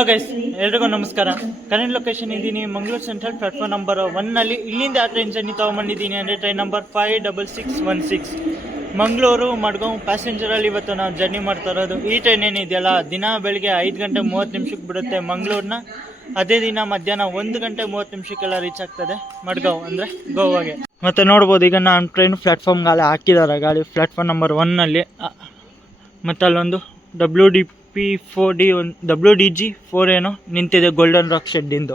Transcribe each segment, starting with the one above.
Hello guys, ಎಲ್ರಿಗೂ ನಮಸ್ಕಾರ. Current location ಇದ್ದೀನಿ ಮಂಗಳೂರು ಸೆಂಟ್ರಲ್ ಪ್ಲಾಟ್ಫಾರ್ಮ್ ನಂಬರ್ 1ನಲ್ಲಿ. ಇಲ್ಲಿಂದ ಆ ಟ್ರೈನ್ ಜರ್ನಿ ತೊಗೊಂಬಂದಿದ್ದೀನಿ ಅಂದರೆ ಟ್ರೈನ್ ನಂಬರ್ 56616 ಮಂಗಳೂರು ಮಡ್ಗಾಂವ್ ಪ್ಯಾಸೆಂಜರಲ್ಲಿ ಇವತ್ತು ನಾವು ಜರ್ನಿ ಮಾಡ್ತಾ ಇರೋದು. ಈ ಟ್ರೈನ್ ಏನಿದೆಯಲ್ಲ ದಿನ ಬೆಳಿಗ್ಗೆ 5 ಗಂಟೆ 30 ನಿಮಿಷಕ್ಕೆ ಬಿಡುತ್ತೆ ಮಂಗಳೂರನ್ನ. ಅದೇ ದಿನ ಮಧ್ಯಾಹ್ನ 1 ಗಂಟೆ 30 ನಿಮಿಷಕ್ಕೆಲ್ಲ ರೀಚ್ ಆಗ್ತದೆ ಮಡ್ಗಾಂವ್ ಅಂದರೆ ಗೋವಾಗೆ. ಮತ್ತು ನೋಡ್ಬೋದು ಈಗ ನಾನು ಟ್ರೈನ್ ಪ್ಲ್ಯಾಟ್ಫಾರ್ಮ್ಗಾಲ ಹಾಕಿದ್ದಾರೆ ಗಾಡಿ ಪ್ಲ್ಯಾಟ್ಫಾರ್ಮ್ ನಂಬರ್ 1ನಲ್ಲಿ. ಮತ್ತು ಅಲ್ಲೊಂದು WDG4 ಏನೋ ನಿಂತಿದೆ ಗೋಲ್ಡನ್ ರಾಕ್ ಶೆಡ್ಡಿಂದು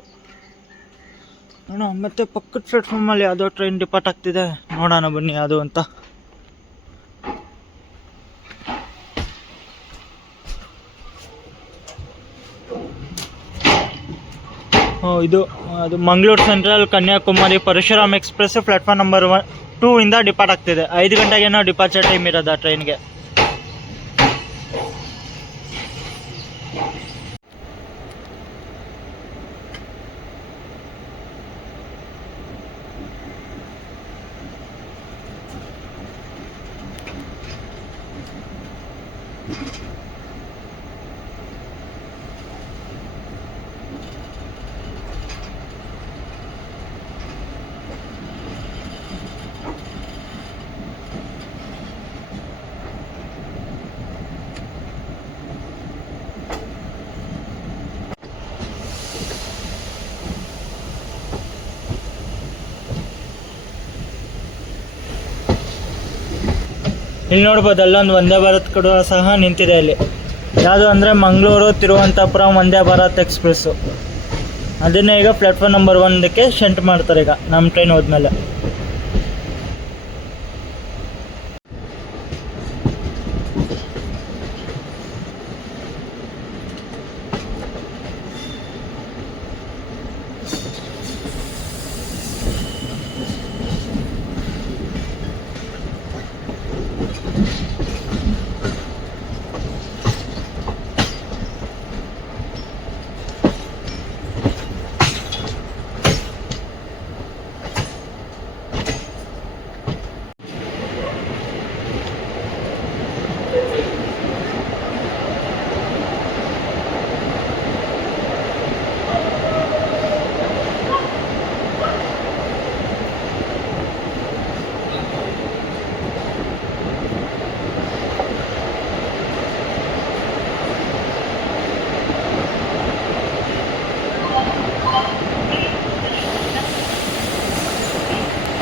ನೋಡೋಣ. ಮತ್ತು ಪಕ್ಕದ ಪ್ಲಾಟ್ಫಾರ್ಮಲ್ಲಿ ಯಾವುದೋ ಟ್ರೈನ್ ಡಿಪಾರ್ಟ್ ಆಗ್ತಿದೆ, ನೋಡೋಣ ಬನ್ನಿ ಅದು ಅಂತ. ಅದು Mangaluru central Kanyakumari Parashuram express platform number 2 ಇಂದ ಡಿಪಾರ್ಟ್ ಆಗ್ತಿದೆ. 5 ಗಂಟೆಗೇನೋ ಡಿಪಾರ್ಚರ್ ಟೈಮ್ ಇರೋದು ಆ ಟ್ರೈನ್ಗೆ. ಇಲ್ಲಿ ನೋಡ್ಬೋದು ಅಲ್ಲೊಂದು ವಂದೇ ಭಾರತ್ ಕೂಡ ಸಹ ನಿಂತಿದೆ. ಇಲ್ಲಿ ಯಾವುದು ಅಂದರೆ ಮಂಗಳೂರು ತಿರುವನಂತಪುರಂ ವಂದೇ ಭಾರತ್ ಎಕ್ಸ್ಪ್ರೆಸ್ಸು. ಅದನ್ನೇ ಈಗ ಪ್ಲ್ಯಾಟ್ಫಾರ್ಮ್ ನಂಬರ್ 1ಕ್ಕೆ ಶೆಂಟ್ ಮಾಡ್ತಾರೆ ಈಗ ನಮ್ಮ ಟ್ರೈನ್ ಹೋದ್ಮೇಲೆ.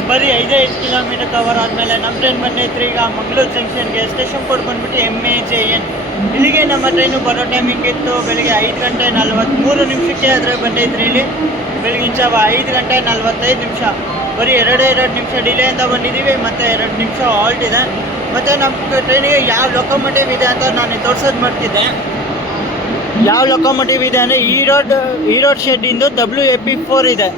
ಬರೀ 5 ಕಿಲೋಮೀಟರ್ ಕವರ್ ಆದಮೇಲೆ ನಮ್ಮ ಟ್ರೈನ್ ಬಂದೈತ್ರಿ ಈಗ ಮಂಗಳೂರು ಜಂಕ್ಷನ್ಗೆ. ಸ್ಟೇಷನ್ ಕೋಡ್ ಬಂದ್ಬಿಟ್ಟು MAJN. ಇಲ್ಲಿಗೆ ನಮ್ಮ ಟ್ರೈನು ಬರೋ ಟೈಮಿಂಗ್ ಇತ್ತು ಬೆಳಿಗ್ಗೆ 5 ಗಂಟೆ 43 ನಿಮಿಷಕ್ಕೆ. ಆದರೆ ಬಂದೈತ್ರಿ ಇಲ್ಲಿ ಬೆಳಗಿನ ಜಾವ 5 ಗಂಟೆ 45 ನಿಮಿಷ. ಬರೀ 2 ನಿಮಿಷ ಡಿಲೇಯಿಂದ ಬಂದಿದ್ದೀವಿ ಮತ್ತು 2 ನಿಮಿಷ ಹಾಲ್ಟ್ ಇದೆ. ಮತ್ತು ನಮ್ಮ ಟ್ರೈನಿಗೆ ಯಾವ ಲೊಕೊಮೋಟಿವ್ ಇದೆ ಅಂತ ನಾನು ತೋರ್ಸೋದು ಮಾಡ್ತಿದ್ದೆ. ಯಾವ ಲೊಕೊಮೋಟಿವ್ ಇದೆ ಅಂದರೆ ಈ ರೋಡ್ ಶೆಡ್ಡಿಂದು WAP4 ಇದೆ.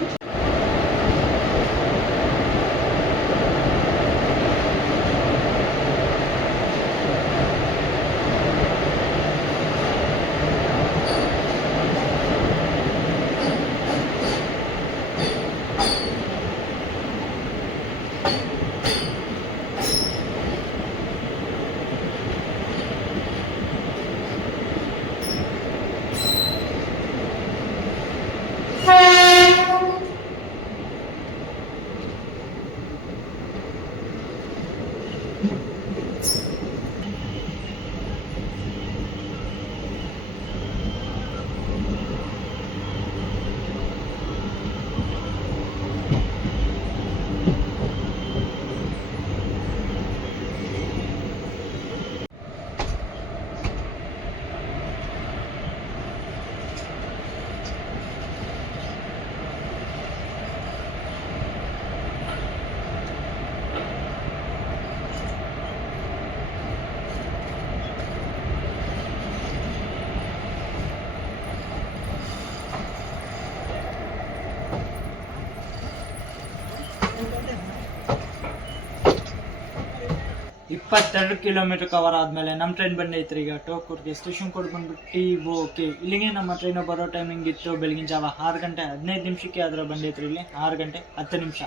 ಇಪ್ಪತ್ತೆರಡು ಕಿಲೋಮೀಟರ್ ಕವರ್ ಆದಮೇಲೆ ನಮ್ಮ ಟ್ರೈನ್ ಬಂದೈತ್ರಿ ಈಗ ಟೋಕೂರ್ಗೆ. ಸ್ಟೇಷನ್ ಕೋಡ್ ಬಂದ್ಬಿಟ್ಟು TOK. ಇಲ್ಲಿಗೆ ನಮ್ಮ ಟ್ರೈನು ಬರೋ ಟೈಮಿಂಗ್ ಇತ್ತು ಬೆಳಗಿನ ಜಾವ 6 ಗಂಟೆ 15 ನಿಮಿಷಕ್ಕೆ. ಆದರೆ ಬಂದೈತ್ರಿ ಇಲ್ಲಿ 6 ಗಂಟೆ 10 ನಿಮಿಷ.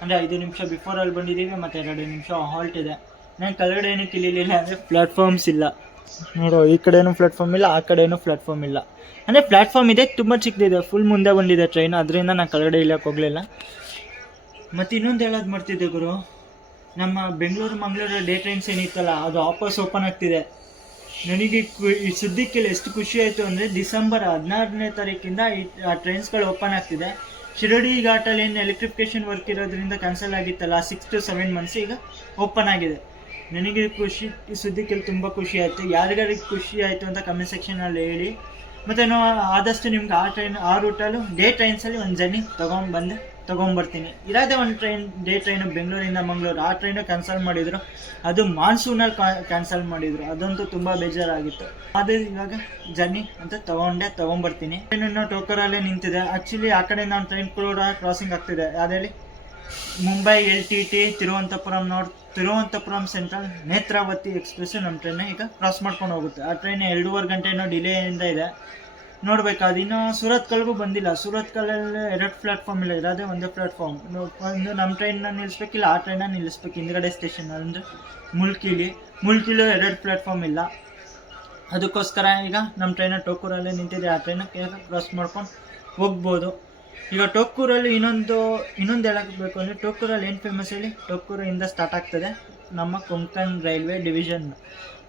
ಅಂದರೆ 5 ನಿಮಿಷ ಬಿಫೋರಲ್ಲಿ ಬಂದಿದ್ದೀವಿ ಮತ್ತು 2 ನಿಮಿಷ ಹಾಲ್ಟ್ ಇದೆ. ನಾನು ಕೆಳಗಡೆ ಏನಕ್ಕೆ ಇಳಿಲಿಲ್ಲ ಅಂದರೆ ಪ್ಲ್ಯಾಟ್ಫಾರ್ಮ್ಸ್ ಇಲ್ಲ. ನೋಡು, ಈ ಕಡೆನೂ ಪ್ಲಾಟ್ಫಾರ್ಮ್ ಇಲ್ಲ, ಆ ಕಡೆನೂ ಪ್ಲಾಟ್ಫಾರ್ಮ್ ಇಲ್ಲ. ಅಂದರೆ ಪ್ಲಾಟ್ಫಾರ್ಮ್ ಇದೆ, ತುಂಬ ಚಿಕ್ಕದಿದೆ, ಫುಲ್ ಮುಂದೆ ಬಂದಿದೆ ಟ್ರೈನ್, ಅದರಿಂದ ನಾನು ಕೆಳಗಡೆ ಇಲ್ಲಕ್ಕೆ ಹೋಗಲಿಲ್ಲ. ಮತ್ತು ಇನ್ನೊಂದು ಹೇಳೋದು ಮಾಡ್ತಿದ್ದೆ ಗುರು, ನಮ್ಮ ಬೆಂಗಳೂರು ಮಂಗಳೂರು ಡೇ ಟ್ರೈನ್ಸ್ ಏನಿತ್ತಲ್ಲ, ಅದು ವಾಪಸ್ ಓಪನ್ ಆಗ್ತಿದೆ. ನನಗೆ ಈ ಸುದ್ದಿಕ್ಕೆಲ್ಲ ಎಷ್ಟು ಖುಷಿ ಆಯಿತು ಅಂದರೆ, ಡಿಸೆಂಬರ್ 16ನೇ ತಾರೀಕಿಂದ ಆ ಟ್ರೈನ್ಸ್ಗಳು ಓಪನ್ ಆಗ್ತಿದೆ. ಶಿರಡಿ ಘಾಟಲ್ಲಿ ಏನು ಎಲೆಕ್ಟ್ರಿಫಿಕೇಷನ್ ವರ್ಕ್ ಇರೋದ್ರಿಂದ ಕ್ಯಾನ್ಸಲ್ ಆಗಿತ್ತಲ್ಲ, 6 to 7 months ಈಗ ಓಪನ್ ಆಗಿದೆ. ನನಗೆ ಈ ಸುದ್ದಿಕ್ಕೆಲ್ಲ ತುಂಬ ಖುಷಿ ಆಯಿತು. ಯಾರಿಗಾರಿಗೆ ಖುಷಿ ಆಯಿತು ಅಂತ ಕಮೆಂಟ್ ಸೆಕ್ಷನಲ್ಲಿ ಹೇಳಿ. ಮತ್ತು ನಾವು ಆದಷ್ಟು ನಿಮ್ಗೆ ಆ ರೂಟಲ್ಲೂ ಡೇ ಟ್ರೈನ್ಸಲ್ಲಿ ಒಂದು ಜರ್ನಿ ತೊಗೊಂಬರ್ತೀನಿ. ಇರೋದೇ ಒಂದು ಡೇ ಟ್ರೈನು ಬೆಂಗಳೂರಿಂದ ಮಂಗಳೂರು, ಆ ಟ್ರೈನು ಕ್ಯಾನ್ಸಲ್ ಮಾಡಿದರು. ಅದು ಮಾನ್ಸೂನಲ್ಲಿ ಕ್ಯಾನ್ಸಲ್ ಮಾಡಿದರು, ಅದಂತೂ ತುಂಬ ಬೇಜಾರಾಗಿತ್ತು. ಅದು ಇವಾಗ ಜರ್ನಿ ಅಂತ ತೊಗೊಂಬರ್ತೀನಿ. ಟ್ರೈನನ್ನು ಟೋಕರಲ್ಲೇ ನಿಂತಿದೆ. ಆ್ಯಕ್ಚುಲಿ ಆ ಕಡೆ ನಾನು ಟ್ರೈನ್ ಕೂಡ ಕ್ರಾಸಿಂಗ್ ಆಗ್ತಿದೆ. ಅದೇಳಿ Mumbai LTT Thiruvananthapuram central Netravati express ನಮ್ಮ ಟ್ರೈನ್ ಈಗ ಕ್ರಾಸ್ ಮಾಡ್ಕೊಂಡು ಹೋಗುತ್ತೆ. ಆ ಟ್ರೈನ್ 2.5 ಗಂಟೆ ಡಿಲೇಯಿಂದ ಇದೆ. ನೋಡ್ಬೇಕು, ಅದಿನ್ನೂ ಸೂರತ್ಕಲ್ಗೂ ಬಂದಿಲ್ಲ. ಸೂರತ್ಕಲ್ಲಲ್ಲಿ 2 ಪ್ಲಾಟ್ಫಾರ್ಮ್ ಇಲ್ಲ, ಇರೋದೇ ಒಂದೇ ಪ್ಲಾಟ್ಫಾರ್ಮ್. ಒಂದು ನಮ್ಮ ಟ್ರೈನ್ನ ನಿಲ್ಲಿಸ್ಬೇಕಿಲ್ಲ, ಆ ಟ್ರೈನ ನಿಲ್ಲಿಸ್ಬೇಕು ಹಿಂದ್ಗಡೆ ಸ್ಟೇಷನ್ ಅಂದರೆ ಮುಲ್ಕಿಲಿ 2 ಪ್ಲಾಟ್ಫಾರ್ಮ್ ಇಲ್ಲ. ಅದಕ್ಕೋಸ್ಕರ ಈಗ ನಮ್ಮ ಟ್ರೈನ ಟೋಕೂರಲ್ಲೇ ನಿಂತಿದೆ. ಆ ಟ್ರೈನ ಕ್ರಾಸ್ ಮಾಡ್ಕೊಂಡು ಹೋಗ್ಬೋದು. ಈಗ ಟೋಕೂರಲ್ಲಿ ಇನ್ನೊಂದು ಹೇಳಬೇಕು ಅಂದರೆ, ಟೋಕೂರಲ್ಲಿ ಏನು ಫೇಮಸ್ ಹೇಳಿ, ಟೋಕೂರಿಂದ ಸ್ಟಾರ್ಟ್ ಆಗ್ತದೆ ನಮ್ಮ ಕೊಂಕಣ್ ರೈಲ್ವೆ ಡಿವಿಷನ್.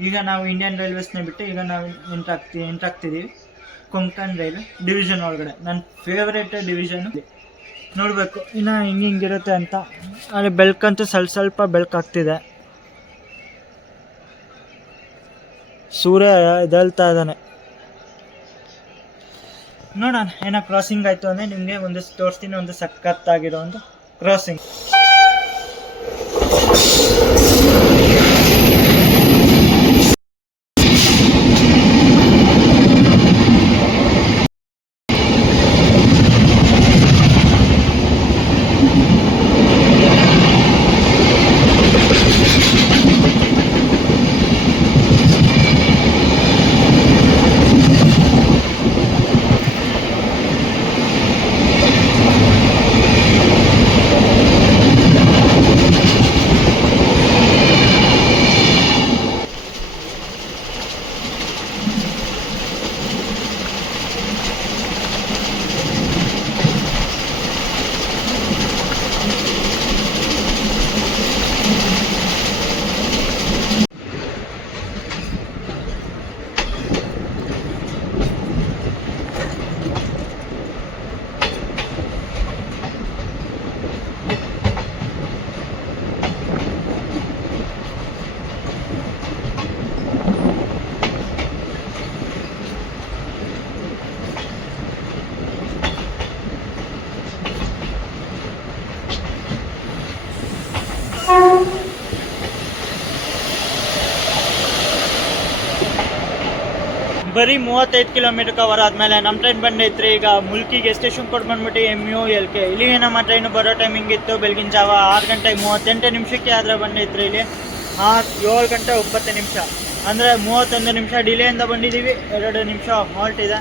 ಈಗ ನಾವು ಇಂಡಿಯನ್ ರೈಲ್ವೇಸ್ನ ಬಿಟ್ಟು ಈಗ ನಾವು ಎಂಟ್ರಾಗ್ತಿದ್ದೀವಿ ಕೊಂಕಣ್ ರೈಲ್ವೆ ಡಿವಿಷನ್ ಒಳಗಡೆ. ನನ್ನ ಫೇವ್ರೇಟ್ ಡಿವಿಷನ್. ನೋಡಬೇಕು ಇನ್ನು ಹಿಂಗಿರುತ್ತೆ ಅಂತ. ಅಲ್ಲಿ ಬೆಳಕಂತೂ ಸ್ವಲ್ಪ ಬೆಳಕಾಗ್ತಿದೆ. ಸೂರ್ಯ ಎದ್ದೇಳ್ತಾ ಇದ್ದಾನೆ. ನೋಡೋಣ ಏನೋ ಕ್ರಾಸಿಂಗ್ ಆಯಿತು ಅಂದರೆ ನಿಮಗೆ ಒಂದು ತೋರಿಸ್ತೀನಿ, ಒಂದು ಸಖತ್ತಾಗಿರೋ ಒಂದು ಕ್ರಾಸಿಂಗ್. ಬರೀ 35 ಕಿಲೋಮೀಟರ್ ಕವರ್ ಆದಮೇಲೆ ನಮ್ಮ ಟ್ರೈನ್ ಬಂದೈತ್ರಿ. ಈಗ ಮುಲ್ಕಿಗೆ ಸ್ಟೇಷನ್ ಕೊಟ್ಟು ಬಂದ್ಬಿಟ್ಟು MULK. ಇಲ್ಲಿಗೆ ನಮ್ಮ ಟ್ರೈನು ಬರೋ ಟೈಮಿಂಗ್ ಇತ್ತು ಬೆಳಗಿನ ಜಾವ 6:38 ಆದರೆ ಬಂದೈತ್ರಿ. ಇಲ್ಲಿ 7:09 ಅಂದರೆ 31 ನಿಮಿಷ ಡಿಲೇಯಿಂದ ಬಂದಿದ್ದೀವಿ. 2 ನಿಮಿಷ ಹಾಲ್ಟ್ ಇದೆ.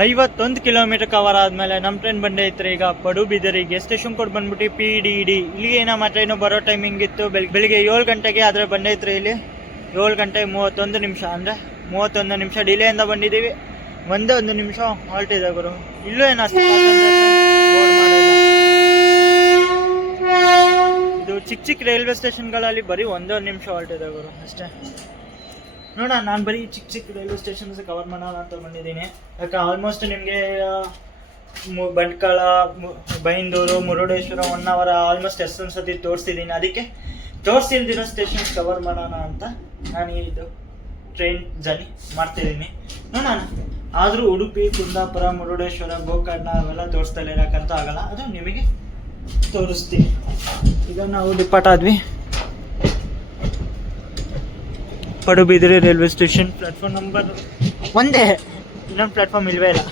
51 ಕಿಲೋಮೀಟರ್ ಕವರ್ ಆದಮೇಲೆ ನಮ್ಮ ಟ್ರೈನ್ ಬಂದೈತ್ರಿ ಈಗ ಪಡುಬಿದರಿಗೆ. ಸ್ಟೇಷನ್ ಕೋಡ್ ಬಂದ್ಬಿಟ್ಟು PDD. ಇಲ್ಲಿಗೆ ನಮ್ಮ ಟ್ರೈನು ಬರೋ ಟೈಮಿಂಗ್ ಇತ್ತು ಬೆಳಿಗ್ಗೆ 7 ಗಂಟೆಗೆ, ಆದರೆ ಬಂದೈತ್ರಿ ಇಲ್ಲಿ 7 ಗಂಟೆ 31 ನಿಮಿಷ, ಅಂದರೆ 31 ನಿಮಿಷ ಡಿಲೇಯಿಂದ ಬಂದಿದ್ದೀವಿ. ಒಂದೇ 1 ನಿಮಿಷ ಹಾಲ್ಟ್ ಇದೆ ಗುರು. ಇಲ್ಲೂ ಏನು ಅಷ್ಟು ಬೋರ್ಡ್ ಮಾಡಿಲ್ಲ. ಇದು ಚಿಕ್ಕ ರೈಲ್ವೆ ಸ್ಟೇಷನ್ಗಳಲ್ಲಿ ಬರೀ ಒಂದೇ ನಿಮಿಷ ಹಾಲ್ಟ್ ಇದೆ ಗುರು ಅಷ್ಟೇ. ನೋಡೋಣ, ನಾನು ಬರೀ ಚಿಕ್ಕ ರೈಲ್ವೆ ಸ್ಟೇಷನ್ಸ್ ಕವರ್ ಮಾಡೋಣ ಅಂತ ಬಂದಿದ್ದೀನಿ. ಯಾಕೆ ಆಲ್ಮೋಸ್ಟ್ ನಿಮಗೆ ಬಂಟ್ಕಳ, ಬೈಂದೂರು, ಮುರುಡೇಶ್ವರ 1 ಅವರ್ ಆಲ್ಮೋಸ್ಟ್ ಎಷ್ಟೊಂದು ಸತಿ ತೋರಿಸಿದ್ದೀನಿ. ಅದಕ್ಕೆ ತೋರಿಸಿಲ್ದಿರೋ ಸ್ಟೇಷನ್ಸ್ ಕವರ್ ಮಾಡೋಣ ಅಂತ ನಾನು ಇದು ಟ್ರೈನ್ ಜರ್ನಿ ಮಾಡ್ತಾಯಿದ್ದೀನಿ. ನೋಡೋಣ, ಆದರೂ ಉಡುಪಿ, ಕುಂದಾಪುರ, ಮುರುಡೇಶ್ವರ, ಗೋಕರ್ಣ ಅವೆಲ್ಲ ತೋರಿಸ್ತಾ ಇಲ್ಲ, ಯಾಕಂತ ಆಗಲ್ಲ. ಅದು ನಿಮಗೆ ತೋರಿಸ್ತೀನಿ. ಈಗ ನಾವು ಡಿಪಾರ್ಟ್ ಆದ್ವಿ. Padubidri railway station platform number 1. ಇನ್ನೊಂದು ಪ್ಲಾಟ್ಫಾರ್ಮ್ ಇಲ್ವೇ ಇಲ್ಲ.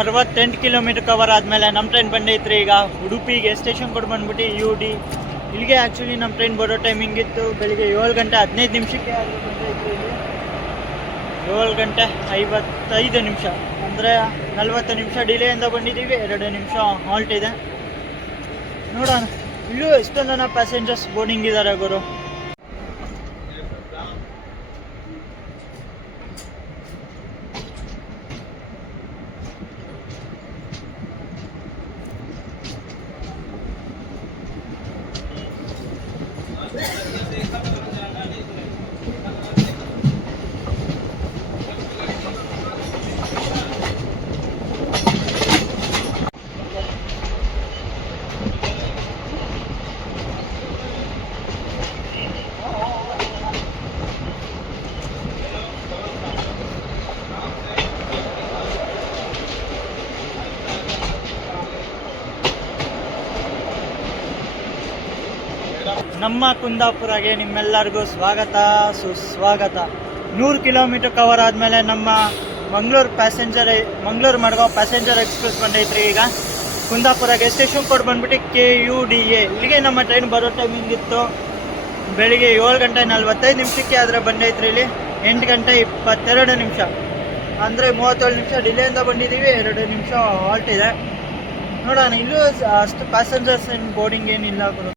ಅರವತ್ತೆಂಟು ಕಿಲೋಮೀಟರ್ ಕವರ್ ಆದಮೇಲೆ ನಮ್ಮ ಟ್ರೈನ್ ಬಂದೈತ್ರಿ ಈಗ ಉಡುಪಿಗೆ. ಸ್ಟೇಷನ್ ಕೋಡ್ ಬಂದ್ಬಿಟ್ಟು UD. ಇಲ್ಲಿಗೆ ಆ್ಯಕ್ಚುಲಿ ನಮ್ಮ ಟ್ರೈನ್ ಬರೋ ಟೈಮಿಂಗ್ ಇತ್ತು ಬೆಳಿಗ್ಗೆ 7 ಗಂಟೆ 15 ನಿಮಿಷಕ್ಕೆ. ಆದರೂ ಬಂದೈತ್ರಿ ಇಲ್ಲಿ 7 ಗಂಟೆ 55 ನಿಮಿಷ, ಅಂದರೆ 40 ನಿಮಿಷ ಡಿಲೇಯಿಂದ ಬಂದಿದ್ದೀವಿ. 2 ನಿಮಿಷ ಹಾಲ್ಟ್ ಇದೆ. ನೋಡೋಣ, ಇಲ್ಲೂ ಎಷ್ಟೊಂದು ಜನ ಪ್ಯಾಸೆಂಜರ್ಸ್ ಬೋರ್ಡಿಂಗ್ ಇದ್ದಾರೆ ಗುರು. ನಮ್ಮ ಕುಂದಾಪುರಗೆ ನಿಮ್ಮೆಲ್ಲರಿಗೂ ಸ್ವಾಗತ ಸುಸ್ವಾಗತ. 100 ಕಿಲೋಮೀಟರ್ ಕವರ್ ಆದಮೇಲೆ ನಮ್ಮ ಮಂಗಳೂರು ಮಡ್ಗಾಂವ್ ಪ್ಯಾಸೆಂಜರ್ ಎಕ್ಸ್ಪ್ರೆಸ್ ಬಂದೈತ್ರಿ ಈಗ ಕುಂದಾಪುರಗೆ. ಸ್ಟೇಷನ್ ಕೋಡ್ ಬಂದ್ಬಿಟ್ಟು KUDA. ಇಲ್ಲಿಗೆ ನಮ್ಮ ಟ್ರೈನ್ ಬರೋ ಟೈಮಿಂಗ್ ಇತ್ತು ಬೆಳಿಗ್ಗೆ 7 ಗಂಟೆ 45 ನಿಮಿಷಕ್ಕೆ, ಆದರೆ ಬಂದೈತ್ರಿ ಇಲ್ಲಿ 8 ಗಂಟೆ 22 ನಿಮಿಷ, ಅಂದರೆ 37 ನಿಮಿಷ ಡಿಲೇಯಿಂದ ಬಂದಿದ್ದೀವಿ. 2 ನಿಮಿಷ ಹಾಲ್ಟ್ ಇದೆ. ನೋಡೋಣ, ಇಲ್ಲೂ ಅಷ್ಟು ಪ್ಯಾಸೆಂಜರ್ಸ್ ಏನು ಬೋರ್ಡಿಂಗ್ ಏನಿಲ್ಲ ಗುರು.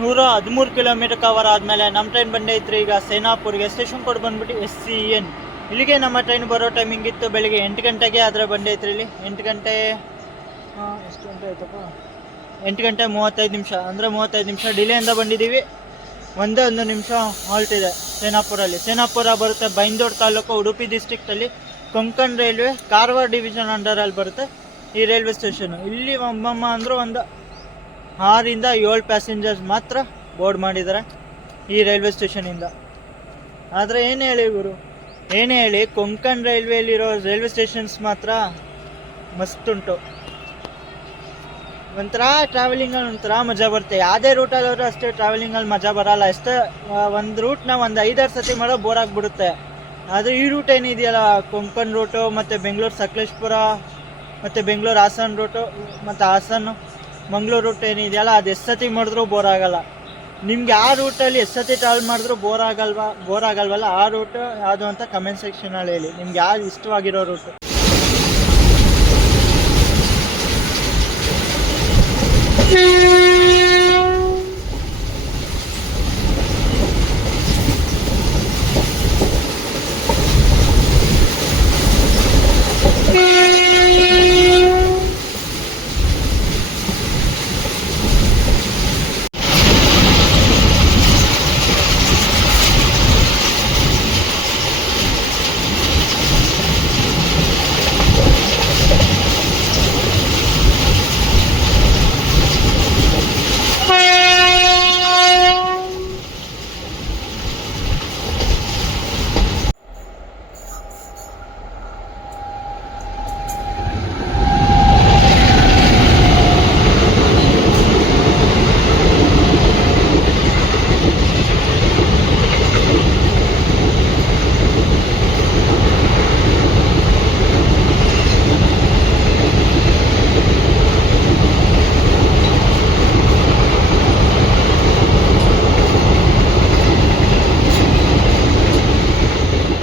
113 ಕಿಲೋಮೀಟರ್ ಕವರ್ ಆದಮೇಲೆ ನಮ್ಮ ಟ್ರೈನ್ ಬಂದೈತ್ರಿ ಈಗ ಸೇನಾಪುರ್ಗೆ. ಸ್ಟೇಷನ್ ಕೋಡ್ ಬಂದ್ಬಿಟ್ಟು SCN. ಇಲ್ಲಿಗೆ ನಮ್ಮ ಟ್ರೈನ್ ಬರೋ ಟೈಮಿಂಗ್ ಇತ್ತು ಬೆಳಿಗ್ಗೆ 8 ಗಂಟೆಗೆ, ಆದರೆ ಬಂದೈತ್ರಿ ಇಲ್ಲಿ 8 ಗಂಟೆ ಎಷ್ಟು ಗಂಟೆ ಆಯ್ತಪ್ಪ, 8 ಗಂಟೆ 35 ನಿಮಿಷ, ಅಂದರೆ 35 ನಿಮಿಷ ಡಿಲೇಯಿಂದ ಬಂದಿದ್ದೀವಿ. ಒಂದೇ ಒಂದು ನಿಮಿಷ ಹಾಲ್ಟ್ ಇದೆ ಸೇನಾಪುರಲ್ಲಿ. ಸೇನಾಪುರ ಬರುತ್ತೆ ಬೈಂದೂರು ತಾಲೂಕು, ಉಡುಪಿ ಡಿಸ್ಟ್ರಿಕ್ಟಲ್ಲಿ, ಕೊಂಕಣ್ ರೈಲ್ವೆ ಕಾರವಾರ ಡಿವಿಷನ್ ಅಂಡರಲ್ಲಿ ಬರುತ್ತೆ ಈ ರೈಲ್ವೆ ಸ್ಟೇಷನು. ಇಲ್ಲಿ ಒಮ್ಮಮ್ಮ ಅಂದರೂ ಒಂದು 6 ರಿಂದ 7 ಪ್ಯಾಸೆಂಜರ್ಸ್ ಮಾತ್ರ ಬೋರ್ಡ್ ಮಾಡಿದ್ದಾರೆ ಈ ರೈಲ್ವೆ ಸ್ಟೇಷನಿಂದ. ಆದರೆ ಏನು ಹೇಳಿ ಗುರು, ಏನೇ ಹೇಳಿ, ಕೊಂಕಣ್ ರೈಲ್ವೆಯಲ್ಲಿರೋ ರೈಲ್ವೆ ಸ್ಟೇಷನ್ಸ್ ಮಾತ್ರ ಮಸ್ತ್ ಉಂಟು. ಒಂಥರ ಟ್ರಾವೆಲಿಂಗಲ್ಲಿ ಒಂಥರ ಮಜಾ ಬರುತ್ತೆ. ಯಾವುದೇ ರೂಟಲ್ಲಿ ಹೋದ್ರೂ ಅಷ್ಟೇ ಟ್ರಾವೆಲಿಂಗಲ್ಲಿ ಮಜಾ ಬರೋಲ್ಲ. ಎಷ್ಟೇ ಒಂದು ರೂಟ್ನ ಒಂದು 5-6 ಸತಿ ಮಾಡೋ ಬೋರ್ ಆಗಿಬಿಡುತ್ತೆ. ಆದರೆ ಈ ರೂಟ್ ಏನಿದೆಯಲ್ಲ, ಕೊಂಕಣ್ ರೂಟು ಮತ್ತು ಬೆಂಗಳೂರು ಸಕಲೇಶ್ಪುರ ಮತ್ತು ಬೆಂಗಳೂರು ಹಾಸನ ರೂಟು ಮತ್ತು ಹಾಸನ ಮಂಗಳೂರು ರೂಟ್ ಏನಿದೆಯಲ್ಲ, ಅದು ಎಷ್ಟು ಸತಿ ಮಾಡಿದ್ರೂ ಬೋರ್ ಆಗಲ್ಲ. ನಿಮ್ಗೆ ಆ ರೂಟಲ್ಲಿ ಎಷ್ಟು ಸತಿ ಟ್ರಾವೆಲ್ ಮಾಡಿದ್ರೂ ಬೋರ್ ಆಗಲ್ವಲ್ಲ, ಆ ರೂಟ್ ಯಾವುದು ಅಂತ ಕಮೆಂಟ್ ಸೆಕ್ಷನಲ್ಲಿ ಹೇಳಿ, ನಿಮ್ಗೆ ಯಾವ್ದು ಇಷ್ಟವಾಗಿರೋ ರೂಟು.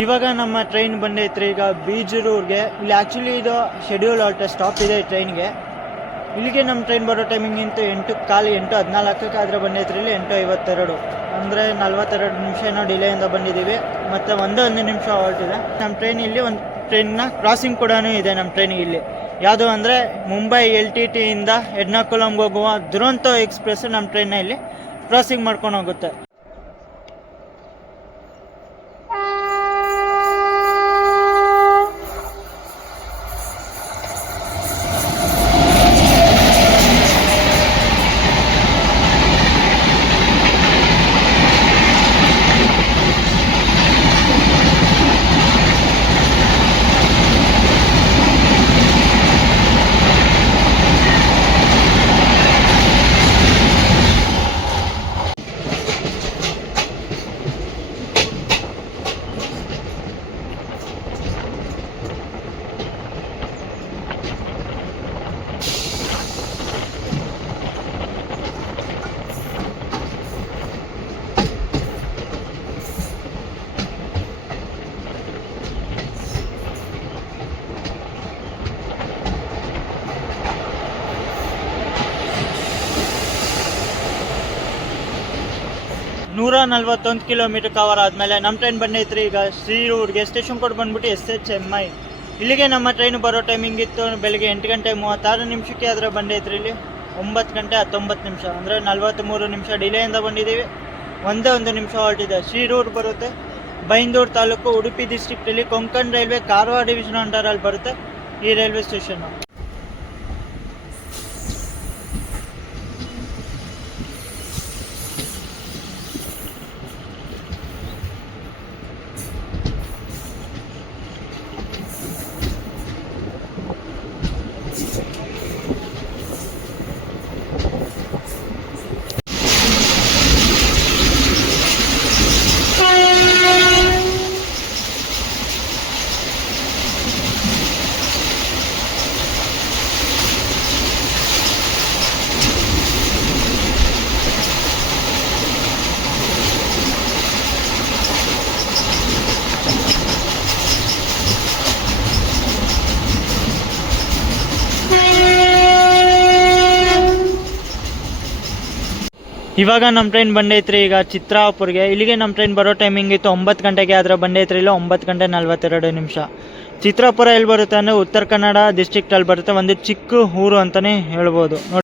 ಇವಾಗ ನಮ್ಮ ಟ್ರೈನ್ ಬಂದೈತ್ರಿ ಈಗ ಬೀಜರೂರ್ಗೆ. ಇಲ್ಲಿ ಆ್ಯಕ್ಚುಲಿ ಇದು ಶೆಡ್ಯೂಲ್ ಆಲ್ಟ್ ಸ್ಟಾಪ್ ಇದೆ ಈ ಟ್ರೈನ್ಗೆ. ಇಲ್ಲಿಗೆ ನಮ್ಮ ಟ್ರೈನ್ ಬರೋ ಟೈಮಿಂಗ್ ಇಂತು 8:15, 8:14 ಆದರೆ ಬಂದೈತ್ರಿ ಇಲ್ಲಿ 8:52, ಅಂದರೆ 42 ನಿಮಿಷ ಏನೋ ಡಿಲೇಯಿಂದ ಬಂದಿದ್ದೀವಿ. ಮತ್ತು ಒಂದು ನಿಮಿಷ ಹಾಲ್ಟ್ ಇದೆ. ನಮ್ಮ ಟ್ರೈನ್ ಇಲ್ಲಿ ಒಂದು ಟ್ರೈನ್ನ ಕ್ರಾಸಿಂಗ್ ಕೂಡ ಇದೆ ನಮ್ಮ ಟ್ರೈನಿಗೆ ಇಲ್ಲಿ. ಯಾವುದು ಅಂದರೆ ಮುಂಬೈ LTTಯಿಂದ ಎರ್ನಾಕುಲಂಗೆ ಹೋಗುವ ದುರಂತೋ ಎಕ್ಸ್ಪ್ರೆಸ್ ನಮ್ಮ ಟ್ರೈನ್ನ ಇಲ್ಲಿ ಕ್ರಾಸಿಂಗ್ ಮಾಡ್ಕೊಂಡು ಹೋಗುತ್ತೆ. ನೂರ 41 ಕಿಲೋಮೀಟರ್ ಕವರ್ ಆದಮೇಲೆ ನಮ್ಮ ಟ್ರೈನ್ ಬಂದೈತ್ರಿ ಈಗ ಶ್ರೀರೂರ್ಗೆ. ಸ್ಟೇಷನ್ ಕೋಡ್ ಬಂದ್ಬಿಟ್ಟು SHMI. ಇಲ್ಲಿಗೆ ನಮ್ಮ ಟ್ರೈನ್ ಬರೋ ಟೈಮಿಂಗ್ ಇತ್ತು ಬೆಳಿಗ್ಗೆ 8 ಗಂಟೆ 36 ನಿಮಿಷಕ್ಕೆ, ಆದರೆ ಬಂದೈತ್ರಿ ಇಲ್ಲಿ 9 ಗಂಟೆ 19 ನಿಮಿಷ, ಅಂದರೆ 43 ನಿಮಿಷ ಡಿಲೇಯಿಂದ ಬಂದಿದ್ದೀವಿ. ಒಂದೇ ಒಂದು ನಿಮಿಷ ಹಾಲ್ಟ್ ಇದೆ. ಶ್ರೀರೂರ್ ಬರುತ್ತೆ ಬೈಂದೂರು ತಾಲೂಕು, ಉಡುಪಿ ಡಿಸ್ಟ್ರಿಕ್ಟಲ್ಲಿ, ಕೊಂಕಣ್ ರೈಲ್ವೆ ಕಾರವಾರ ಡಿವಿಷನ್ ಅಂಡರಲ್ಲಿ ಬರುತ್ತೆ ಈ ರೈಲ್ವೆ ಸ್ಟೇಷನ್ನು. ಇವಾಗ ನಮ್ಮ ಟ್ರೈನ್ ಬಂದೈತ್ರಿ ಈಗ ಚಿತ್ರಾಪುರ್ಗೆ. ಇಲ್ಲಿಗೆ ನಮ್ಮ ಟ್ರೈನ್ ಬರೋ ಟೈಮಿಂಗ್ ಇತ್ತು 9 ಗಂಟೆಗೆ, ಆದರೆ ಬಂದೈತ್ರಿ ಇಲ್ಲ 9 ಗಂಟೆ 42 ನಿಮಿಷ. ಚಿತ್ರಾಪುರ ಎಲ್ಲಿ ಬರುತ್ತೆ ಅಂದರೆ ಉತ್ತರ ಕನ್ನಡ ಡಿಸ್ಟ್ರಿಕ್ಟಲ್ಲಿ ಬರುತ್ತೆ. ಒಂದು ಚಿಕ್ಕ ಊರು ಅಂತಲೇ ಹೇಳ್ಬೋದು ನೋಡಿ.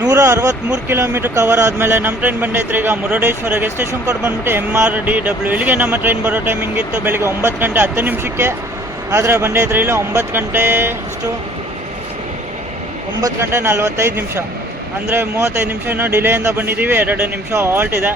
ನೂರ 63 ಕಿಲೋಮೀಟರ್ ಕವರ್ ಆದಮೇಲೆ ನಮ್ಮ ಟ್ರೈನ್ ಬಂದೈತ್ರಿ ಈಗ ಮುರುಡೇಶ್ವರಗೆ. ಸ್ಟೇಷನ್ ಕೋಡ್ ಬಂದ್ಬಿಟ್ಟು MRDW. ಇಲ್ಲಿಗೆ ನಮ್ಮ ಟ್ರೈನ್ ಬರೋ ಟೈಮಿಂಗ್ ಇತ್ತು ಬೆಳಿಗ್ಗೆ 9 ಗಂಟೆ 10 ನಿಮಿಷಕ್ಕೆ, ಆದರೆ ಬಂದೈತ್ರಿ ಇಲ್ಲ 9 ಗಂಟೆ 45 ನಿಮಿಷ, ಅಂದರೆ 35 ನಿಮಿಷ ಡಿಲೇಯಿಂದ ಬಂದಿದ್ದೀವಿ. 2 ನಿಮಿಷ ಹಾಲ್ಟ್ ಇದೆ.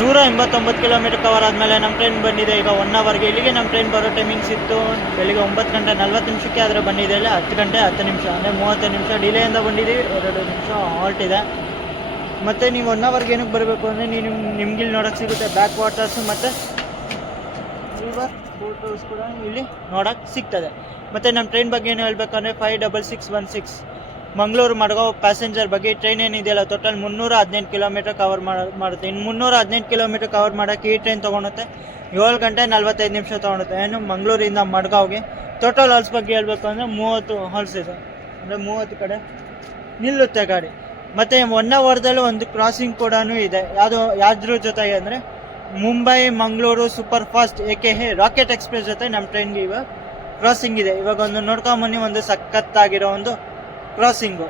ನೂರ 89 ಕಿಲೋಮೀಟರ್ ಕವರ್ ಆದಮೇಲೆ ನಮ್ಮ ಟ್ರೈನ್ ಬಂದಿದೆ ಈಗ 1 ಅವರ್ಗೆ. ಇಲ್ಲಿಗೆ ನಮ್ಮ ಟ್ರೈನ್ ಬರೋ ಟೈಮಿಂಗ್ಸ್ ಇತ್ತು ಬೆಳಿಗ್ಗೆ 9 ಗಂಟೆ 40 ನಿಮಿಷಕ್ಕೆ, ಆದರೆ ಬಂದಿದೆ ಇಲ್ಲ 10 ಗಂಟೆ 10 ನಿಮಿಷ, ಅಂದರೆ 35 ನಿಮಿಷ ಡಿಲೇಯಿಂದ ಬಂದಿದ್ದೀವಿ. 2 ನಿಮಿಷ ಹಾಲ್ಟ್ ಇದೆ. ಮತ್ತು ನೀವು 1 ಅವರ್ಗೆ ಏನಕ್ಕೆ ಬರಬೇಕು ಅಂದರೆ ನಿಮ್ಗಿಲ್ಲಿ ನೋಡೋಕ್ಕೆ ಸಿಗುತ್ತೆ ಬ್ಯಾಕ್ ವಾಟರ್ಸು ಮತ್ತು ರಿವರ್ ಫೋಟೋಸ್ ಕೂಡ ಇಲ್ಲಿ ನೋಡೋಕ್ಕೆ ಸಿಗ್ತದೆ. ಮತ್ತು ನಮ್ಮ ಟ್ರೈನ್ ಬಗ್ಗೆ ಏನು ಹೇಳಬೇಕಂದ್ರೆ 56616 ಮಂಗಳೂರು ಮಡ್ಗಾಂವ್ ಪ್ಯಾಸೆಂಜರ್ ಬಗ್ಗೆ ಟ್ರೈನ್ ಏನಿದೆಯಲ್ಲ ಟೋಟಲ್ 318 ಕಿಲೋಮೀಟರ್ ಕವರ್ ಮಾಡುತ್ತೆ. ಇನ್ನು 318 ಕಿಲೋಮೀಟರ್ ಕವರ್ ಮಾಡೋಕ್ಕೆ ಈ ಟ್ರೈನ್ ತೊಗೊಳುತ್ತೆ 7 ಗಂಟೆ 45 ನಿಮಿಷ ತೊಗೊಳುತ್ತೆ. ಏನು ಮಂಗಳೂರಿಂದ ಮಡ್ಗಾವ್ಗೆ. ಟೋಟಲ್ ಹಾಲ್ಸ್ ಬಗ್ಗೆ ಹೇಳಬೇಕು ಅಂದರೆ 30 ಹಾಲ್ಸ್ ಇದೆ, ಅಂದರೆ 30 ಕಡೆ ನಿಲ್ಲುತ್ತೆ ಗಾಡಿ. ಮತ್ತು 1 ಅವರ್ದಲ್ಲಿ ಒಂದು ಕ್ರಾಸಿಂಗ್ ಕೂಡ ಇದೆ. ಯಾವ್ದ್ರ ಜೊತೆಗೆ ಅಂದರೆ Mumbai Mangaluru super fast rocket express ಜೊತೆ ನಮ್ಮ ಟ್ರೈನ್ಗೆ ಇವಾಗ ಕ್ರಾಸಿಂಗ್ ಇದೆ. ಇವಾಗ ಒಂದು ನೋಡ್ಕೊಂಬನ್ನಿ, ಒಂದು ಸಖತ್ತಾಗಿರೋ ಒಂದು ಕ್ರಾಸಿಂಗು.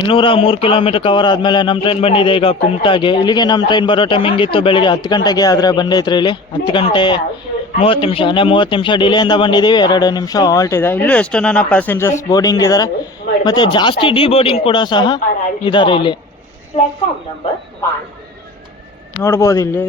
ಇನ್ನೂರ 3 ಕಿಲೋಮೀಟರ್ ಕವರ್ ಆದಮೇಲೆ ನಮ್ಮ ಟ್ರೈನ್ ಬಂದಿದೆ ಈಗ ಕುಮಟಾಗೆ. ಇಲ್ಲಿಗೆ ನಮ್ಮ ಟ್ರೈನ್ ಬರೋ ಟೈಮಿಂಗ್ ಇತ್ತು ಬೆಳಿಗ್ಗೆ 10 ಗಂಟೆಗೆ, ಆದರೆ ಬಂದೈತ್ರಿ ಇಲ್ಲಿ 10 ಗಂಟೆ 30 ನಿಮಿಷ, ಅಂದರೆ 30 ನಿಮಿಷ ಡಿಲೇಯಿಂದ ಬಂದಿದ್ದೀವಿ. 2 ನಿಮಿಷ ಹಾಲ್ಟ್ ಇದೆ. ಇಲ್ಲೂ ಎಷ್ಟು ಜನ ಪ್ಯಾಸೆಂಜರ್ಸ್ ಬೋರ್ಡಿಂಗ್ ಇದ್ದಾರೆ, ಮತ್ತು ಜಾಸ್ತಿ ಡಿ ಬೋರ್ಡಿಂಗ್ ಕೂಡ ಸಹ ಇದ್ದಾರೆ ಇಲ್ಲಿ ನೋಡ್ಬೋದು. ಇಲ್ಲಿ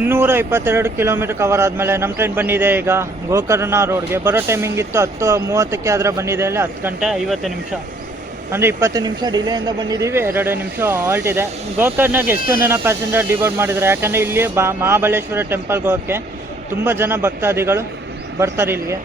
ಇನ್ನೂರ 22 ಕಿಲೋಮೀಟರ್ ಕವರ್ ಆದಮೇಲೆ ನಮ್ಮ ಟ್ರೈನ್ ಬಂದಿದೆ ಈಗ ಗೋಕರ್ಣ ರೋಡ್ಗೆ. ಬರೋ ಟೈಮಿಂಗ್ ಇತ್ತು 10:30ಕ್ಕೆ, ಆದರೆ ಬಂದಿದೆ ಅಲ್ಲಿ 10 ಗಂಟೆ 50 ನಿಮಿಷ. ಅಂದರೆ 20 ನಿಮಿಷ ಡಿಲೇಯಿಂದ ಬಂದಿದ್ದೀವಿ. 2 ನಿಮಿಷ ಹಾಲ್ಟ್ ಇದೆ. ಗೋಕರ್ಣಾಗ ಎಷ್ಟೊಂದು ಜನ ಪ್ಯಾಸೆಂಜರ್ ಡಿಬೋರ್ಡ್ ಮಾಡಿದ್ದಾರೆ. ಯಾಕಂದರೆ ಇಲ್ಲಿ ಮಹಾಬಲೇಶ್ವರ ಟೆಂಪಲ್ಗೆ ಹೋಗೋಕ್ಕೆ ತುಂಬ ಜನ ಭಕ್ತಾದಿಗಳು ಬರ್ತಾರೆ ಇಲ್ಲಿಗೆ.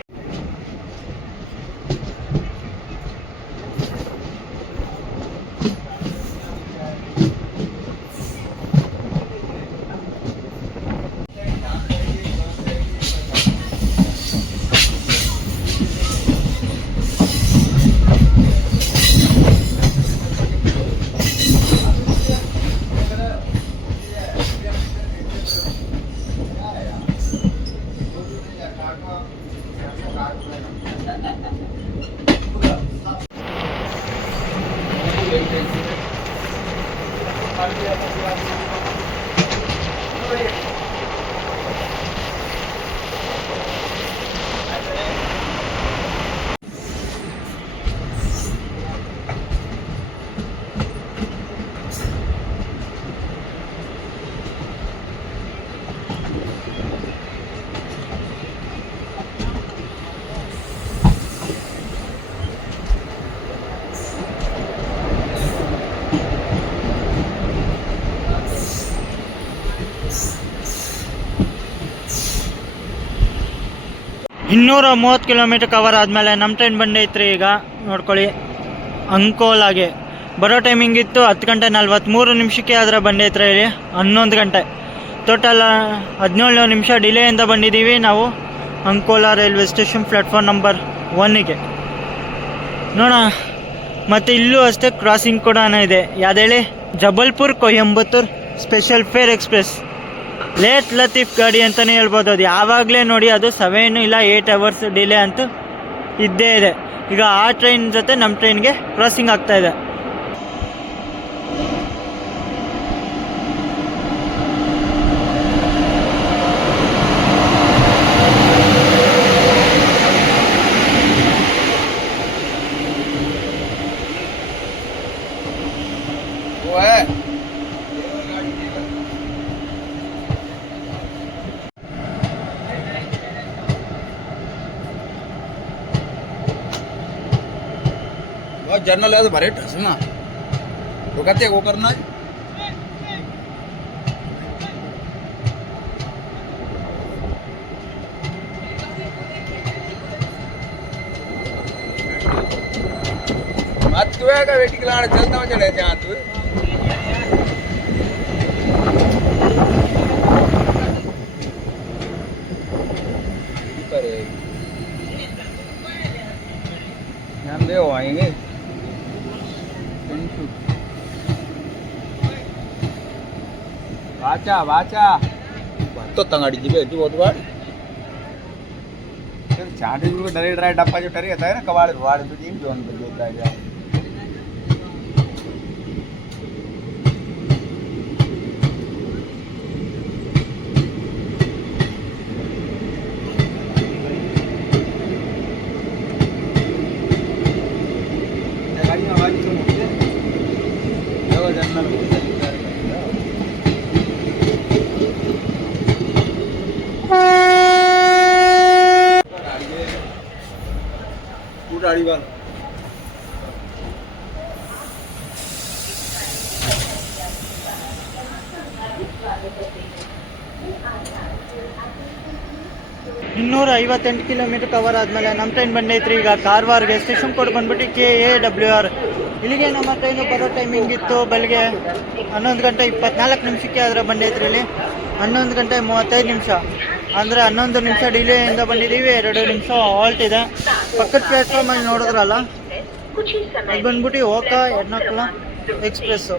ಇನ್ನೂರ 30 ಕಿಲೋಮೀಟರ್ ಕವರ್ ಆದಮೇಲೆ ನಮ್ಮ ಟ್ರೈನ್ ಬಂದೈತ್ರಿ. ಈಗ ನೋಡ್ಕೊಳ್ಳಿ, ಅಂಕೋಲಾಗೆ ಬರೋ ಟೈಮಿಂಗ್ ಇತ್ತು 10 ಗಂಟೆ 43 ನಿಮಿಷಕ್ಕೆ. ಆದರೆ ಬಂದೈತ್ರಿ ಇಲ್ಲಿ 11 ಗಂಟೆ. ಟೋಟಲ್ 17 ನಿಮಿಷ ಡಿಲೇಯಿಂದ ಬಂದಿದ್ದೀವಿ ನಾವು Ankola railway station platform number 1ಗೆ. ನೋಡೋಣ, ಮತ್ತು ಇಲ್ಲೂ ಅಷ್ಟೇ ಕ್ರಾಸಿಂಗ್ ಕೂಡ ಇದೆ. ಯಾವ್ದು ಹೇಳಿ, Jabalpur Coimbatore special fare express late ಲತೀಫ್ ಗಾಡಿ ಅಂತಲೇ ಹೇಳ್ಬೋದು. ಅದು ಯಾವಾಗಲೇ ನೋಡಿ ಅದು 7 ಇಲ್ಲ 8 ಅವರ್ಸ್ ಡಿಲೇ ಅಂತೂ ಇದ್ದೇ ಇದೆ. ಈಗ ಆ ಟ್ರೈನ್ ಜೊತೆ ನಮ್ಮ ಟ್ರೈನ್ಗೆ ಕ್ರಾಸಿಂಗ್ ಆಗ್ತಾ ಇದೆ. जर्नल है तो भरे ठसना तो कहते वो करना है। मत तू है का वेटिंग लाड़ चलता हूँ चढ़े जहाँ तू हम दे आएंगे वाचा वाचा तो तंगाड़ी जी बैठी बहुत बार चाटे जो डरे ड्राई डब्बा जो डरे रहता है ना कबाड़ वाड़ तो जीम जोन पे जो होता है गाड़ी में आवाज क्यों होती है जो जनरल गाड़ी वाला ಇನ್ನೂರ 58 ಕಿಲೋಮೀಟರ್ ಕವರ್ ಆದಮೇಲೆ ನಮ್ಮ ಟ್ರೈನ್ ಬಂದೈತ್ರಿ. ಈಗ ಕಾರವಾರ್ಗೆ ಸ್ಟೇಷನ್ ಕೋಡ್ ಬಂದ್ಬಿಟ್ಟು KAWR. ಇಲ್ಲಿಗೆ ನಮ್ಮ ಟ್ರೈನು ಬರೋ ಟೈಮಿಂಗ್ ಇತ್ತು ಬೆಳಗ್ಗೆ 11 ಗಂಟೆ 24 ನಿಮಿಷಕ್ಕೆ. ಆದರೆ ಬಂದೈತ್ರಿ ಇಲ್ಲಿ 11 ಗಂಟೆ 35 ನಿಮಿಷ. ಅಂದರೆ 11 ನಿಮಿಷ ಡಿಲೇಯಿಂದ ಬಂದಿದ್ದೀವಿ. 2 ನಿಮಿಷ ಹಾಲ್ಟ್ ಇದೆ. ಪಕ್ಕದ ಪ್ಲಾಟ್ಫಾರ್ಮಲ್ಲಿ ನೋಡಿದ್ರಲ್ಲ, ಅದು ಬಂದ್ಬಿಟ್ಟು ಓಕಾ ಎರ್ನಾಕುಲ ಎಕ್ಸ್ಪ್ರೆಸ್ಸು.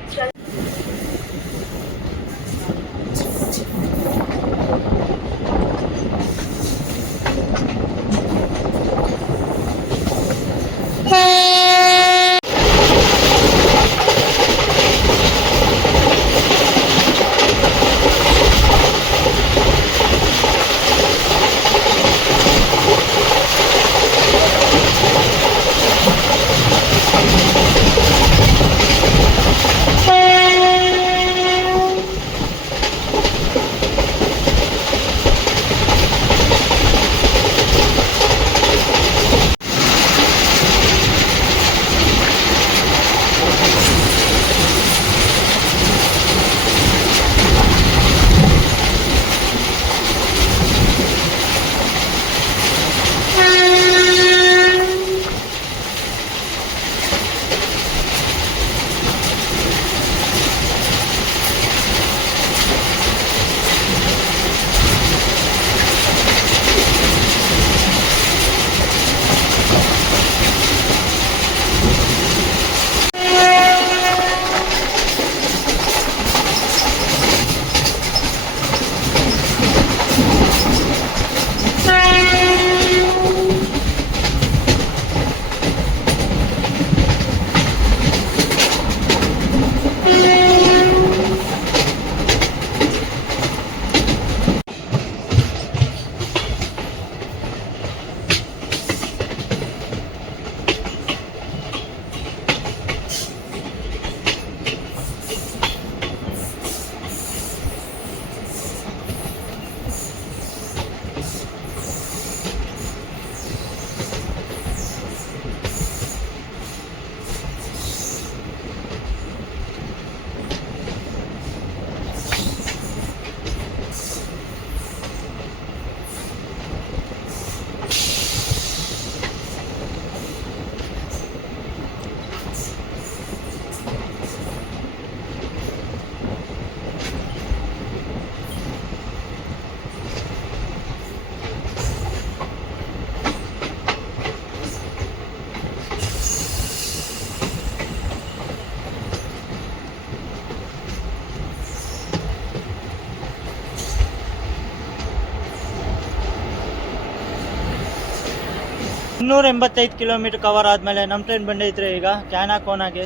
385 ಕಿಲೋಮೀಟರ್ ಕವರ್ ಆದಮೇಲೆ ನಮ್ಮ ಟ್ರೈನ್ ಬಂದೈತ್ರಿ ಈಗ ಕ್ಯಾನಾಕೋನಾಗೆ.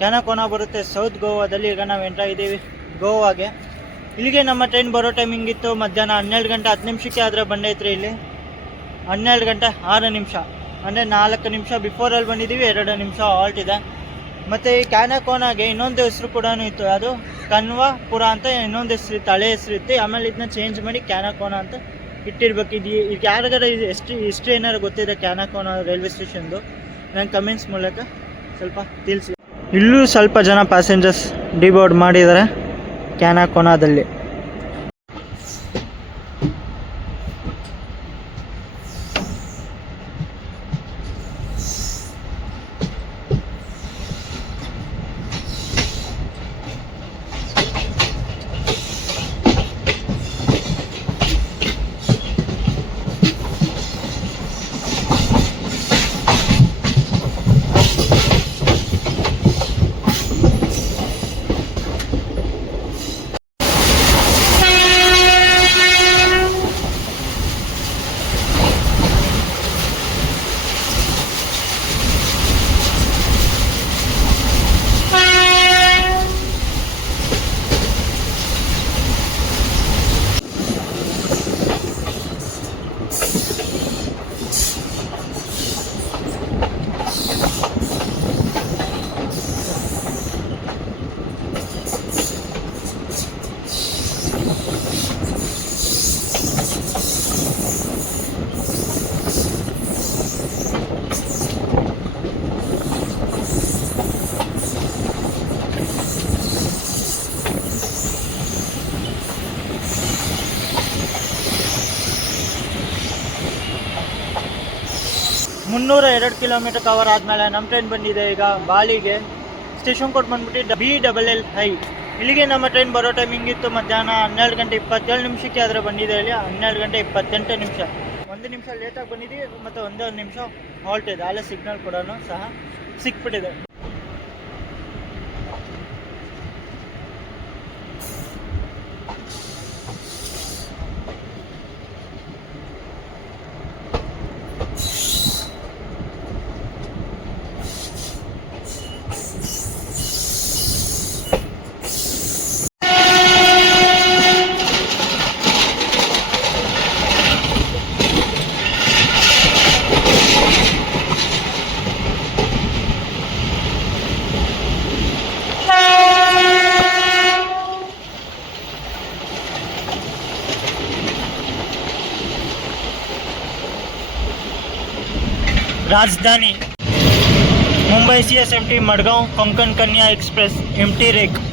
ಕ್ಯಾನಾಕೋನಾ ಬರುತ್ತೆ ಸೌತ್ ಗೋವಾದಲ್ಲಿ. ಈಗ ನಾವು ಎಂಟ್ರ್ ಆಗಿದ್ದೀವಿ ಗೋವಾಗೆ. ಇಲ್ಲಿಗೆ ನಮ್ಮ ಟ್ರೈನ್ ಬರೋ ಟೈಮಿಂಗ್ ಇತ್ತು ಮಧ್ಯಾಹ್ನ 12 ಗಂಟೆ 10 ನಿಮಿಷಕ್ಕೆ ಆದರೆ ಬಂದೈತ್ರಿ ಇಲ್ಲಿ 12 ಗಂಟೆ 6 ನಿಮಿಷ, ಅಂದರೆ 4 ನಿಮಿಷ ಬಿಫೋರಲ್ಲಿ ಬಂದಿದ್ದೀವಿ. 2 ನಿಮಿಷ ಹಾಲ್ಟ್ ಇದೆ. ಮತ್ತು ಈ ಕ್ಯಾನಾಕೋನಾಗೆ ಇನ್ನೊಂದು ಹೆಸರು ಕೂಡ ಇತ್ತು, ಅದು ಕನ್ವಾಪುರ ಅಂತ ಇನ್ನೊಂದು ಹೆಸರು ಇತ್ತು, ಹಳೆ ಹೆಸರು ಇತ್ತು. ಆಮೇಲೆ ಇದನ್ನ ಚೇಂಜ್ ಮಾಡಿ ಕ್ಯಾನಾಕೋನಾ ಅಂತ ಇಟ್ಟಿರ್ಬೇಕು. ಇದು ಯಾರಿಗಾರ ಹಿಸ್ಟ್ರಿ ಏನಾರು ಗೊತ್ತಿದೆ ಕ್ಯಾನಾಕೋನಾ ರೈಲ್ವೆ ಸ್ಟೇಷನ್ದು ನಂಗೆ ಕಮೆಂಟ್ಸ್ ಮೂಲಕ ಸ್ವಲ್ಪ ತಿಳಿಸಿ. ಇಲ್ಲೂ ಸ್ವಲ್ಪ ಜನ ಪ್ಯಾಸೆಂಜರ್ಸ್ ಡಿಬೋರ್ಡ್ ಮಾಡಿದ್ದಾರೆ ಕ್ಯಾನಾಕೋನಾದಲ್ಲಿ. ಮುನ್ನೂರ 2 ಕಿಲೋಮೀಟರ್ ಕವರ್ ಆದಮೇಲೆ ನಮ್ಮ ಟ್ರೈನ್ ಬಂದಿದೆ ಈಗ ಬಾಲಿಗೆ. ಸ್ಟೇಷನ್ ಕೋಡ್ ಬಂದ್ಬಿಟ್ಟು BLLI. ಇಲ್ಲಿಗೆ ನಮ್ಮ ಟ್ರೈನ್ ಬರೋ ಟೈಮಿಂಗ್ ಇತ್ತು ಮಧ್ಯಾಹ್ನ 12 ಗಂಟೆ 27 ನಿಮಿಷಕ್ಕೆ ಆದರೆ ಬಂದಿದೆ ಇಲ್ಲಿ 12 ಗಂಟೆ 28 ನಿಮಿಷ. 1 ನಿಮಿಷ ಲೇಟಾಗಿ ಬಂದಿದ್ದೀವಿ ಮತ್ತು 1 ನಿಮಿಷ ಹಾಲ್ಟ್ ಇದೆ. ಅಲ್ಲೇ ಸಿಗ್ನಲ್ ಕೂಡ ಸಹ ಸಿಕ್ಬಿಟ್ಟಿದೆ. राजधानी Mumbai CSMT Madgaon Konkan Kanya express MT rake.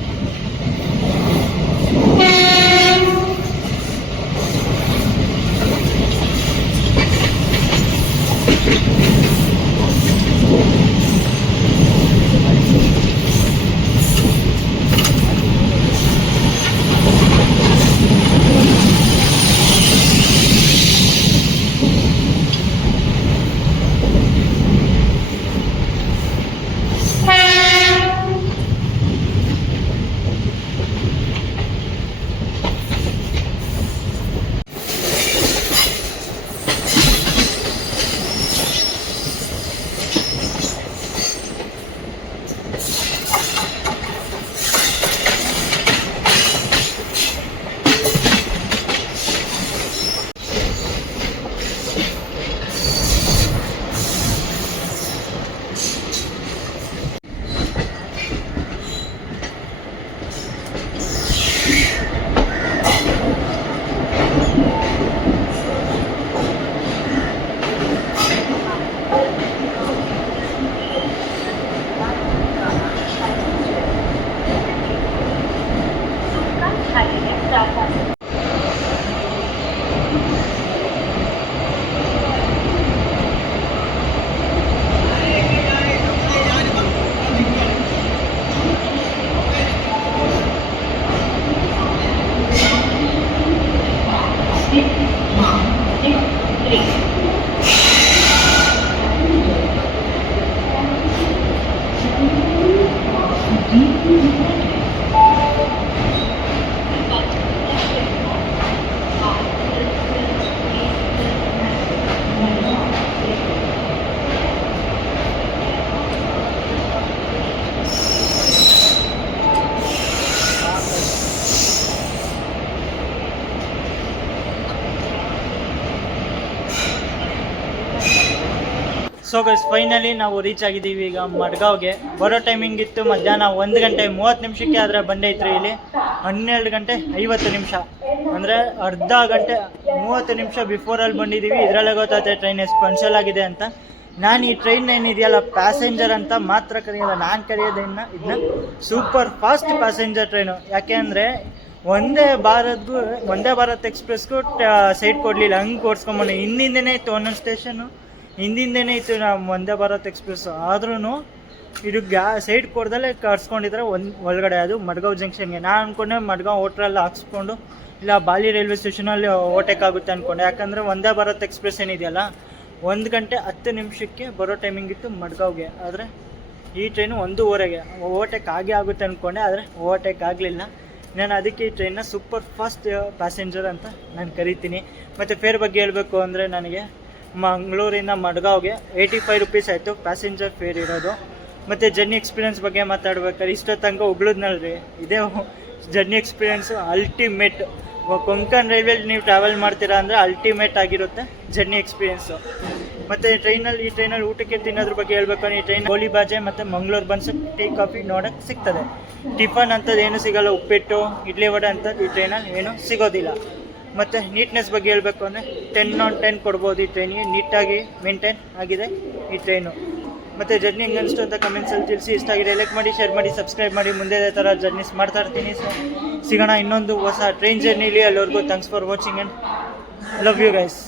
So guys finally ನಾವು ರೀಚ್ ಆಗಿದ್ದೀವಿ ಈಗ ಮಡ್ಗಾವ್ಗೆ. ಬರೋ ಟೈಮಿಂಗ್ ಇತ್ತು ಮಧ್ಯಾಹ್ನ 1:30 ಆದರೆ ಬಂದೈತ್ರಿ ಇಲ್ಲಿ 12:50. ಅಂದರೆ ಅರ್ಧ ಗಂಟೆ 30 ನಿಮಿಷ ಬಿಫೋರಲ್ಲಿ ಬಂದಿದ್ದೀವಿ. ಇದರಲ್ಲೇ ಗೊತ್ತಾಗುತ್ತೆ ಟ್ರೈನ್ ಎಷ್ಟು ಪಂಚಲ್ ಆಗಿದೆ ಅಂತ. ನಾನು ಈ ಟ್ರೈನ್ ಏನಿದೆಯಲ್ಲ ಪ್ಯಾಸೆಂಜರ್ ಅಂತ ಮಾತ್ರ ಕರೆಯಲ್ಲ, ನಾನು ಕರೆಯೋದನ್ನ ಇದನ್ನ ಸೂಪರ್ ಫಾಸ್ಟ್ ಪ್ಯಾಸೆಂಜರ್ ಟ್ರೈನು. ಯಾಕೆ ಅಂದರೆ ಒಂದೇ ಭಾರತ್ ಎಕ್ಸ್ಪ್ರೆಸ್ಗೂ ಸೈಡ್ ಕೊಡಲಿಲ್ಲ, ಹಂಗೆ ಓಡಿಸ್ಕೊಂಬಂದು ಹಿಂದಿಂದನೇ ಇತ್ತು ಒಂದೊಂದು ಸ್ಟೇಷನು ಹಿಂದಿಂದನೇ ಇತ್ತು ನಮ್ಮ ವಂದೇ ಭಾರತ್ ಎಕ್ಸ್ಪ್ರೆಸ್. ಆದ್ರೂ ಇದು ಸೈಡ್ ಕೊಡ್ದಲ್ಲೇ ಕರ್ಸ್ಕೊಂಡಿದ್ರೆ ಒಳಗಡೆ ಅದು ಮಡ್ಗಾವ್ ಜಂಕ್ಷನ್ಗೆ. ನಾನು ಅಂದ್ಕೊಂಡೆ ಮಡ್ಗಾವ್ ಹೋಟ್ರಲ್ಲಿ ಹಾಕ್ಸ್ಕೊಂಡು ಇಲ್ಲ ಬಾಲಿ ರೈಲ್ವೆ ಸ್ಟೇಷನಲ್ಲಿ ಓಟೆಕ್ ಆಗುತ್ತೆ ಅಂದ್ಕೊಂಡೆ. ಯಾಕಂದರೆ ವಂದೇ ಭಾರತ್ ಎಕ್ಸ್ಪ್ರೆಸ್ ಏನಿದೆಯಲ್ಲ 1:10 ಬರೋ ಟೈಮಿಂಗ್ ಇತ್ತು ಮಡ್ಗಾವ್ಗೆ. ಆದರೆ ಈ ಟ್ರೈನು 1:15 ಓವರ್ಟೇಕ್ ಆಗುತ್ತೆ ಅಂದ್ಕೊಂಡೆ, ಆದರೆ ಓವರ್ಟೇಕ್ ಆಗಲಿಲ್ಲ. ನಾನು ಅದಕ್ಕೆ ಈ ಟ್ರೈನ್ನ ಸೂಪರ್ ಫಾಸ್ಟ್ ಪ್ಯಾಸೆಂಜರ್ ಅಂತ ನಾನು ಕರಿತೀನಿ. ಮತ್ತು ಫೇರ್ ಬಗ್ಗೆ ಹೇಳಬೇಕು ಅಂದರೆ ನನಗೆ ಮಂಗಳೂರಿಂದ ಮಡ್ಗಾವ್ಗೆ 85 ರುಪೀಸ್ ಆಯಿತು ಪ್ಯಾಸೆಂಜರ್ ಫೇರ್ ಇರೋದು. ಮತ್ತು ಜರ್ನಿ ಎಕ್ಸ್ಪೀರಿಯೆನ್ಸ್ ಬಗ್ಗೆ ಮಾತಾಡ್ಬೇಕಾದ್ರೆ ಇಷ್ಟೊತ್ತಂಗ ಉಗ್ಳದ್ನಲ್ರಿ, ಇದೇ ಜರ್ನಿ ಎಕ್ಸ್ಪೀರಿಯೆನ್ಸು ಅಲ್ಟಿಮೇಟ್. ಕೊಂಕಣ್ ರೈಲ್ವೆಲಿ ನೀವು ಟ್ರಾವೆಲ್ ಮಾಡ್ತೀರಾ ಅಂದರೆ ಅಲ್ಟಿಮೇಟ್ ಆಗಿರುತ್ತೆ ಜರ್ನಿ ಎಕ್ಸ್ಪೀರಿಯೆನ್ಸು. ಮತ್ತು ಈ ಟ್ರೈನಲ್ಲಿ ಊಟಕ್ಕೆ ತಿನ್ನೋದ್ರ ಬಗ್ಗೆ ಹೇಳ್ಬೇಕು ಅಂದರೆ ಈ ಟ್ರೈನ್ ಗೋಲಿ ಬಾಜೆ ಮತ್ತು ಮಂಗಳೂರು ಬನ್ಸು ಟೀ ಕಾಫಿ ನೋಡೋಕ್ಕೆ ಸಿಗ್ತದೆ. ಟಿಫನ್ ಅಂಥದ್ದು ಏನೂ ಸಿಗೋಲ್ಲ, ಉಪ್ಪಿಟ್ಟು ಇಡ್ಲಿ ವಡೆ ಅಂಥದ್ದು ಈ ಟ್ರೈನಲ್ಲಿ ಏನೂ ಸಿಗೋದಿಲ್ಲ. ಮತ್ತು ನೀಟ್ನೆಸ್ ಬಗ್ಗೆ ಹೇಳಬೇಕು ಅಂದರೆ 10/10 ಕೊಡ್ಬೋದು ಈ ಟ್ರೈನಿಗೆ. ನೀಟಾಗಿ ಮೇಂಟೈನ್ ಆಗಿದೆ ಈ ಟ್ರೈನು. ಮತ್ತು ಜರ್ನಿ ಹೆಂಗೆ ಅನಿಸ್ತು ಅಂತ ಕಮೆಂಟ್ಸಲ್ಲಿ ತಿಳಿಸಿ. ಇಷ್ಟ ಆಗಿದೆ ಲೈಕ್ ಮಾಡಿ, ಶೇರ್ ಮಾಡಿ, ಸಬ್ಸ್ಕ್ರೈಬ್ ಮಾಡಿ. ಮುಂದೆ ಇದೇ ಥರ ಜರ್ನೀಸ್ ಮಾಡ್ತಾ ಇರ್ತೀನಿ. ಸೊ ಸಿಗೋಣ ಇನ್ನೊಂದು ಹೊಸ ಟ್ರೈನ್ ಜರ್ನಿಲಿ. ಅಲ್ಲಿವರೆಗೂ thanks for watching and love you guys.